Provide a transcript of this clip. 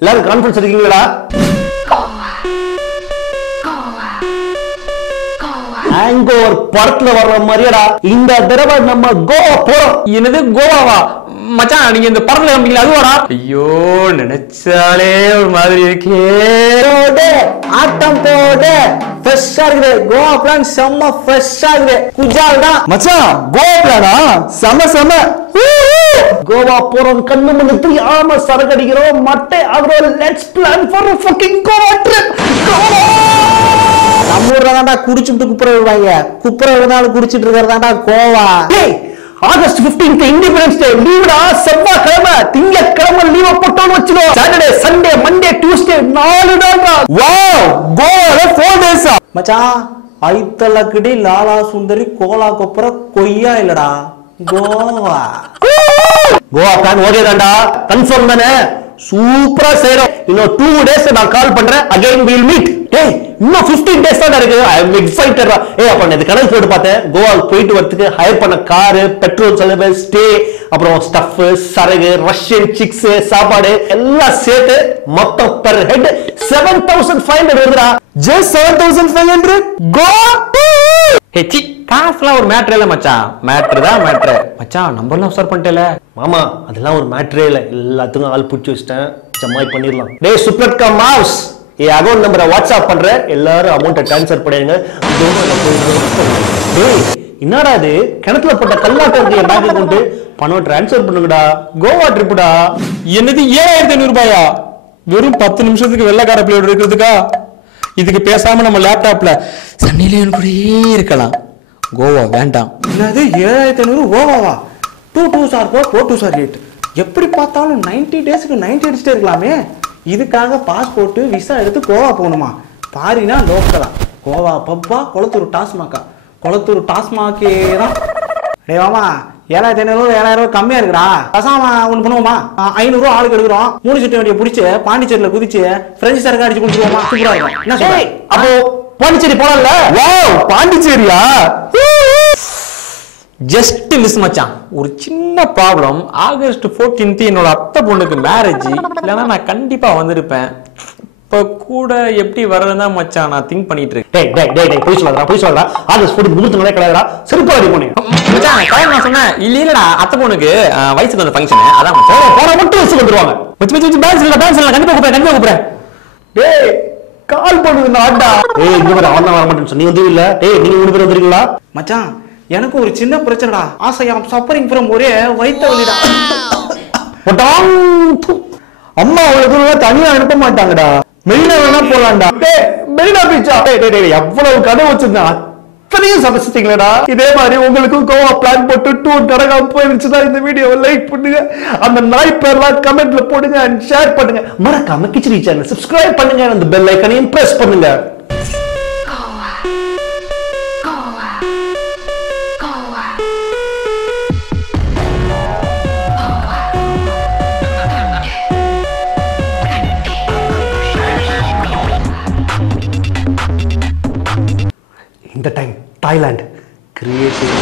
எல்லாரும் கான்ஃபிடன்ஸ் இருக்கீங்களா? ஹேங்கோவர் படத்துல வர்ற மாதிரியாடா இந்த தடவை நம்ம கோவா போறோம். என்னது கோவாவா? மச்சான் நீங்க இந்த படத்துல காமிக்கல அதுவாடா? ஐயோ நினைச்சாலே ஒரு மாதிரி இருக்கே. ஆட்டம் போடு ஃப்ரெஷ்ஷா இருக்குது. கோவா பிளான் செம்ம ஃப்ரெஷ்ஷா இருக்குது. குஜால் தான் மச்சான். கோவா பிளானா செம செம. கோவா போறோம், கண்ணு முன்னுக்கு ஆம சரக்கு அடிக்கிறோம், மட்டை ஆகுறோம். Let's plan for a fucking Goa trip. நம்ம ஊர்ல தான்டா குடிச்சுட்டு குப்புற விடுவாங்க. குப்புற விடுனாலும் குடிச்சிட்டு இருக்கிறதாண்டா Goa. August 15th independence day லீவுடா. செவ்வாய்க்கிழமை திங்கக்கிழமை லீவ் போட்டோம்னு வச்சுக்கோ. சாட்டர்டே சண்டே மண்டே டியூஸ்டே 4 நாள்டா. வாவ் கோவால 4 டேஸா மச்சான். ஐத்தலக்கடி லாலா சுந்தரி கோலா கொப்புற கொய்யா இல்லடா கோவா. கோவா பிளான் ஓகே தான்டா, கன்ஃபார்ம் தானே? சூப்பரா செய்றோம். இன்னும் 2 டேஸ் நான் கால் பண்றேன். Again we will meet. ஏய் இன்னும் 15 டேஸ் தான் இருக்கு. ஐ அம் எக்ஸைட்டட். ஏய் அப்ப நான் கணக்கு போட்டு பார்த்தேன். கோவாக்கு போயிட்டு வரதுக்கு ஹையர் பண்ண கார், பெட்ரோல் செலவு, ஸ்டே, அப்புறம் ஸ்டஃப், சரகு, ரஷ்யன் சிக்ஸ், சாப்பாடு எல்லாம் சேர்த்து மொத்தம் பெர் ஹெட் 7500 வருதுடா. ஜஸ்ட் 7500 கோவா. ஹெச்சி காசுலாம் ஒரு மேட்டர் இல்ல மச்சான். மேட்டர் தான் மேட்டர் மச்சான். நம்பர்லாம் ஸ்டார்ட் பண்ணிட்டேல மாமா. அதெல்லாம் ஒரு மேட்டரே இல்ல. எல்லாத்துக்கும் ஆள் புடிச்சு வச்சிட்டேன். ஜமாய் பண்ணிரலாம். டேய் சுப்ரத்கா மாஸ், ஏ அக்கவுண்ட் நம்பரை வாட்ஸ்அப் பண்றேன். எல்லாரும் அமௌண்ட்டை ட்ரான்ஸ்ஃபர் பண்ணிடுங்க. டேய் என்னடா இது கிணத்துல போட்ட கல்லாட்ட இருக்கு என் பேங்க் அக்கவுண்ட். பணம் ட்ரான்ஸ்ஃபர் பண்ணுங்கடா. கோவா ட்ரிப்புடா. என்னது 7500 ரூபாயா? வெறும் 10 நிமிஷத்துக்கு வெள்ளக்கார பிளேட் இருக்கிறதுக்கா? இதுக்கு பேசாம நம்ம லேப்டாப்ல சன்னிலியன் கூடயே இருக்கலாம். கோவா வேண்டாம். என்னது 7500 கோவாவா? 2 2s are 4 4 2s are 8. எப்படி பார்த்தாலும் 90 டேஸ்க்கு 90 அடிச்சிட்டே இருக்கலாமே. இதுக்காக பாஸ்போர்ட் விசா எடுத்து கோவா போகணுமா? பாரினா லோக்கலா கோவா பப்பா குளத்தூர் டாஸ்மாக்கா? குளத்தூர் டாஸ்மாக்கே தான். டேய் மாமா 7500 7000 கம்மியா இருக்குடா. பசாமா ஒன்று பண்ணுவோமா? 500 ஆளுக்கு எடுக்கிறோம். 3 சிட்டு வண்டியை பிடிச்சி பாண்டிச்சேரியில குதிச்சு பிரெஞ்சு சரக்கு அடிச்சு குடிச்சிருவோமா? சூப்பரா இருக்கும். என்ன சொல்ற? அப்போ பாண்டிச்சேரி போலாம்ல? வாவ் பாண்டிச்சேரியா? ஜஸ்ட் மிஸ் மச்சான். ஒரு சின்ன ப்ராப்ளம். ஆகஸ்ட் 14th என்னோட அத்தை பொண்ணுக்கு மேரேஜ். இல்லைன்னா நான் கண்டிப்பா வந்திருப்பேன். இப்ப கூட எப்படி வர்றதுதான் மச்சான் நான் திங்க் பண்ணிட்டு இருக்கேன். டேய் டேய் டேய் டேய் போய் சொல்லடா போய் சொல்லடா. ஆகஸ்ட் 14 முகூர்த்த நாளே கிடையாதுடா. செருப்பாடி போனே மச்சான் டைம் நான் சொன்னேன். இல்லடா அத்தை பொண்ணுக்கு வயசுக்கு வந்த ஃபங்க்ஷன். அதான் மச்சான் போற மட்டும் வயசுக்கு வந்துருவாங்க. மச்சி பேங்க்ஸ் இல்ல கண்டிப்பா கூப்பிடுறேன். டேய் கால் பண்ணுங்க நாடா. ஏய் இங்க வர அவன் வர மாட்டேன்னு சொன்னீ வந்து இல்ல. டேய் நீங்க 3 பேர் வந்திருக்கீங்களா? மச்சான் எனக்கு ஒரு சின்ன பிரச்சனைடா. ஆசையாம் சப்பரிங் ஃப்ரம் ஒரே வயித்த வலிடா. அம்மா அவ்வளவு தனியா அனுப்ப மாட்டாங்கடா. மெரினா வேணா போலாம்டா. டேய் மெரினா பீச்சா? டேய் டேய் டேய் எவ்வளவு கதை வச்சிருந்தா அத்தனையும் சமைச்சிட்டீங்களேடா. இதே மாதிரி உங்களுக்கும் கோவா பிளான் போட்டு டூர் நடக்காம போயிருச்சுன்னா இந்த வீடியோவை லைக் பண்ணுங்க. அந்த நாய் பேர்லாம் கமெண்ட்ல போடுங்க அண்ட் ஷேர் பண்ணுங்க. மறக்காம கிச்சடி சேனல் சப்ஸ்கிரைப் பண்ணுங்க. அந்த பெல் ஐகானையும் பிரஸ் பண்ணுங்க. இந்த டைம் தாய்லாந்து கிரியேட்டிவ்